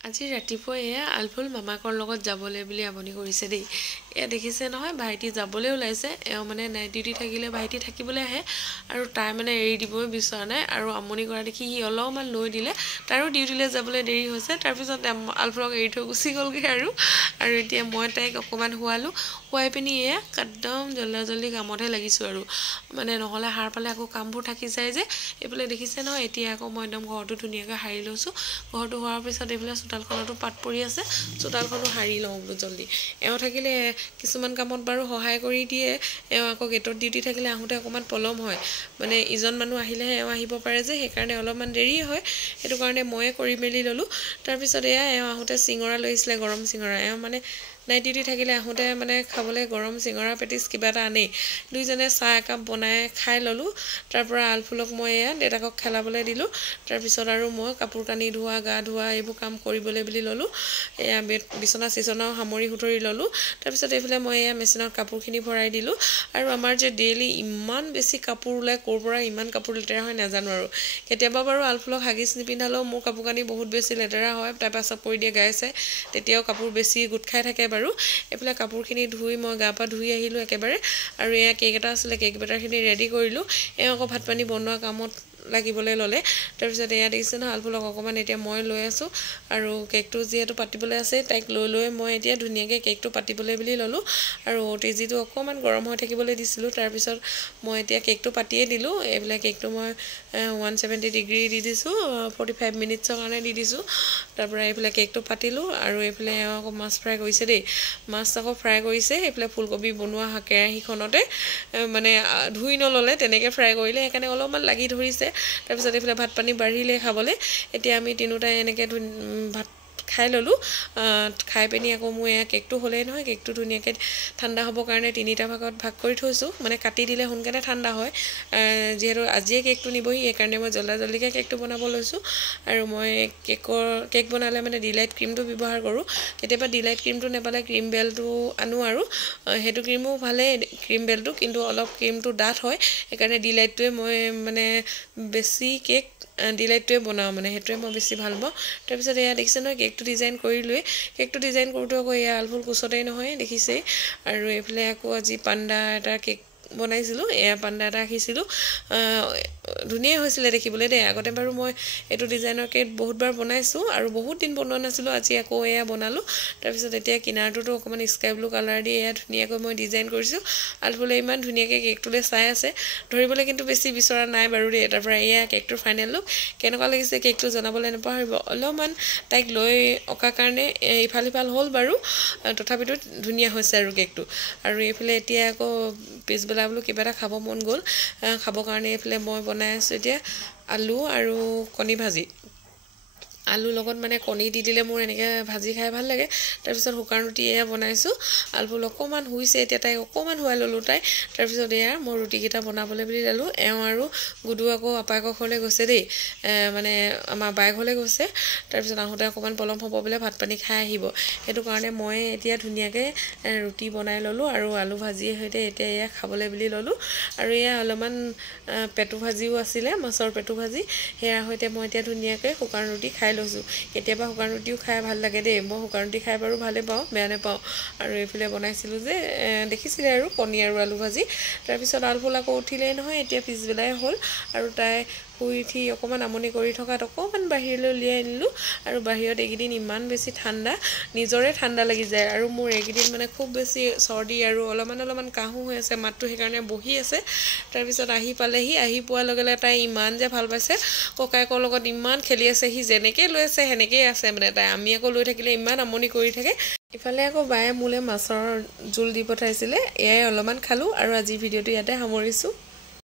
আজি ৰাতিপুৱা এয়া আলফুল মামাকৰ লগত যাবলৈ বুলি আমনি কৰিছে দেই। এয়া দেখিছে নহয়, ভাইটি যাবলৈ ওলাইছে। এওঁ মানে নাইট ডিউটি থাকিলে ভাইটি থাকিবলৈ আহে আৰু তাই মানে এৰি দিবই বিচৰা নাই আৰু আমনি কৰা দেখি সি অলপমান লৈ দিলে। তাৰো ডিউটিলৈ যাবলৈ দেৰি হৈছে। তাৰপিছত আলফুলক এৰি থৈ গুচি গ'লগৈ আৰু এতিয়া মই তাইক অকণমান শুৱাই পিনি এয়া একদম জল্দি কামতহে লাগিছোঁ আৰু মানে নহ'লে সাৰ পালে আকৌ কামবোৰ থাকি যায় যে। এইফালে দেখিছে নহয়, এতিয়া আকৌ মই একদম ঘৰটো ধুনীয়াকৈ সাৰি লৈছোঁ। ঘৰটো হোৱাৰ পিছত এইফালে চোতালখনতো পাত পৰি আছে, চোতালখনো সাৰি লওঁ বোলো জল্দি। এওঁ থাকিলে কিছুমান কামত বাৰু সহায় কৰি দিয়ে। এওঁ আকৌ গেটত ডিউটি থাকিলে আহোঁতে অকণমান পলম হয়, মানে ইজন মানুহ আহিলেহে এওঁ আহিব পাৰে যে, সেইকাৰণে অলপমান দেৰি হয়। সেইটো কাৰণে ময়ে কৰি মেলি ল'লোঁ। তাৰপিছত এওঁ আহোঁতে চিঙৰা লৈ আহিছিলে, গৰম চিঙৰা। এওঁ মানে নাইট ডিউটি থাকিলে আহোঁতে মানে খাবলৈ গৰম চিঙৰা পেটিছ কিবা এটা আনেই। দুইজনে চাহ একাপ বনাই খাই ল'লোঁ। তাৰপৰা আলফুলক মই দেউতাকক খেলাবলৈ দিলোঁ। তাৰপিছত আৰু মই কাপোৰ কানি ধোৱা, গা ধোৱা এইবোৰ কাম কৰিবলৈ বুলি ল'লোঁ। বিচনা চিচনাও সামৰি সুতৰি ল'লোঁ। তাৰপিছত এইফালে মই মেচিনত কাপোৰখিনি ভৰাই দিলোঁ। আৰু আমাৰ যে ডেইলি ইমান বেছি কাপোৰ ওলায়, ক'ৰ পৰা ইমান কাপোৰ লেতেৰা হয় নাজানো আৰু। কেতিয়াবা বাৰু আলফুলক হাগিছ নিপিন্ধালেও মোৰ কাপোৰ কানি বহুত বেছি লেতেৰা হয়, তাৰ পাছত পৰি দিয়ে গাই চাই, তেতিয়াও কাপোৰ বেছি গোট খাই থাকে বাৰু। এইফালে কাপোৰখিনি ধুই মই গা পা ধুই আহিলোঁ একেবাৰে। আৰু কেক এটা আছিলে, কেক বেটাৰখিনি ৰেডি কৰিলোঁ। আকৌ ভাত পানী বনোৱা কামত লাগিবলৈ ল'লে। তাৰপিছত দেখিছে নহয়, আলফুলক অকণমান এতিয়া মই লৈ আছোঁ আৰু কেকটো যিহেতু পাতিবলৈ আছে, তাইক লৈ মই এতিয়া ধুনীয়াকৈ কেকটো পাতিবলৈ বুলি ল'লোঁ। আৰু তেজিটো অকণমান গৰম হৈ থাকিবলৈ দিছিলোঁ। তাৰপিছত মই এতিয়া কেকটো পাতিয়ে দিলোঁ। এইবিলাক কেকটো মই 170 ডিগ্ৰী দি দিছোঁ, 45 মিনিটছৰ কাৰণে দি দিছোঁ। তাৰপৰা এইফালে কেকটো পাতিলোঁ। আৰু এইফালে আকৌ মাছ ফ্ৰাই কৰিছে দেই। মাছ আকৌ ফ্ৰাই কৰিছে এইফালে ফুলকবি বনোৱা কেৰাহীখনতে, মানে ধুই নল'লে, তেনেকৈ ফ্ৰাই কৰিলে, সেইকাৰণে অলপমান লাগি ধৰিছে। তাৰপিছত এইফালে ভাত পানী বাঢ়িলে খাবলৈ। এতিয়া আমি তিনিওটাই এনেকৈ ভাত খাই ল'লোঁ। খাই পিনি আকৌ মোৰ কেকটো হ'লেই নহয়, কেকটো ধুনীয়াকৈ ঠাণ্ডা হ'বৰ কাৰণে 3টা ভাগত ভাগ কৰি থৈছোঁ, মানে কাটি দিলে সোনকালে ঠাণ্ডা হয়। যিহেতু আজিয়ে কেকটো নিবহি, সেইকাৰণে মই জল্দিকৈ কেকটো বনাব লৈছোঁ। আৰু মই কেক বনালে মানে ডিলাইট ক্ৰীমটো ব্যৱহাৰ কৰোঁ। কেতিয়াবা ডিলাইট ক্ৰীমটো নাপালে ক্ৰীম বেলটো আনো আৰু সেইটো ক্ৰীমো ভালেই, ক্ৰীম বেলটো, কিন্তু অলপ ক্ৰীমটো ডাঠ হয়। সেইকাৰণে ডিলাইটটোৱে মই মানে বেছি কেক ডিলাইটটোৱে বনাওঁ, মানে সেইটোৱে মই বেছি ভাল পাওঁ। তাৰপিছত দেখিছে নহয়, কেকটো ডিজাইন কৰিলোৱেই। কেকটো ডিজাইন কৰোঁতে আকৌ আলফুল কোচতেই নহয়, দেখিছেই। আৰু এইফালে আকৌ আজি পাণ্ডা এটা কেক বনাইছিলোঁ, পাণ্ডা এটা ৰাখিছিলোঁ। ধুনীয়াই হৈছিলে দেখিবলৈ দেই। আগতে বাৰু মই এইটো ডিজাইনৰ কেক বহুতবাৰ বনাইছোঁ আৰু বহুত দিন বনোৱা নাছিলোঁ। আজি আকৌ বনালোঁ। তাৰপিছত এতিয়া কিনাৰটোতো অকণমান স্কাই ব্লু কালাৰ দি ধুনীয়াকৈ মই ডিজাইন কৰিছোঁ। আলফুলে ইমান ধুনীয়াকৈ কেকটোলৈ চাই আছে, ধৰিবলৈ কিন্তু বেছি বিচৰা নাই বাৰু দেই। তাৰপৰা কেকটোৰ ফাইনেল লুক কেনেকুৱা লাগিছে কেকটো জনাবলৈ নাপাহৰিব। অলপমান তাইক লৈ অকাৰ কাৰণে ইফাল সিফাল হ'ল বাৰু, তথাপিতো ধুনীয়া হৈছে আৰু কেকটো। আৰু এইফালে এতিয়া আকৌ পিছবেলা বোলো কিবা এটা খাব মন গ'ল। খাবৰ কাৰণে এইফালে মই বনাই আছোঁ এতিয়া আলু আৰু কণী ভাজি। আলুৰ লগত মানে কণী দি দিলে মোৰ এনেকৈ ভাজি খাই ভাল লাগে। তাৰপিছত শুকান ৰুটি বনাইছোঁ। আলফুল অকণমান শুইছে, এতিয়া তাইক অকণমান শুৱাই ল'লোঁ তাই। তাৰপিছত মই ৰুটিকেইটা বনাবলৈ বুলি ল'লোঁ। আৰু গুডু আকৌ আপায়েকৰ ঘৰলৈ গৈছে দেই, মানে আমাৰ বায়েক ঘৰলৈ গৈছে। তাৰপিছত আহোঁতে অকণমান পলম হ'ব বোলে, ভাত পানী খাই আহিব। সেইটো কাৰণে মই এতিয়া ধুনীয়াকৈ ৰুটি বনাই ল'লোঁ আৰু আলু ভাজিৰ সৈতে এতিয়া খাবলৈ বুলি ল'লোঁ। আৰু অলপমান পেটু ভাজিও আছিলে, মাছৰ পেটু ভাজি, সেয়াৰ সৈতে মই এতিয়া ধুনীয়াকৈ শুকান ৰুটি খাই লৈছোঁ। কেতিয়াবা শুকান ৰুটিও খাই ভাল লাগে দেই। মই শুকান ৰুটি খাই বাৰু ভালেই পাওঁ, বেয়া নাপাওঁ। আৰু এইফালে বনাইছিলোঁ যে দেখিছিলে আৰু কণী আৰু আলু ভাজি। তাৰপিছত আলফুল আকৌ উঠিলেই নহয়, এতিয়া পিছবেলাই হ'ল। আৰু তাই শুই উঠি অকণমান আমনি কৰি থকাত অকণমান বাহিৰলৈ উলিয়াই আনিলোঁ। আৰু বাহিৰত এইকেইদিন ইমান বেছি ঠাণ্ডা, নিজৰে ঠাণ্ডা লাগি যায়। আৰু মোৰ এইকেইদিন মানে খুব বেছি চৰ্দি আৰু অলপমান কাহো হৈ আছে, মাতটো সেইকাৰণে বহি আছে। তাৰপিছত আহি পালেহি, আহি পোৱাৰ লগে লগে তাই ইমান যে ভাল পাইছে, ককায়েকৰ লগত ইমান খেলি আছে। সি যেনেকৈ লৈ আছে সেনেকৈয়ে আছে মানে তাই। আমি আকৌ লৈ থাকিলে ইমান আমনি কৰি থাকে। ইফালে আকৌ বায়ে মোলৈ মাছৰ জোল দি পঠাইছিলে, অলপমান খালোঁ। আৰু আজিৰ ভিডিঅ'টো ইয়াতে সামৰিছোঁ।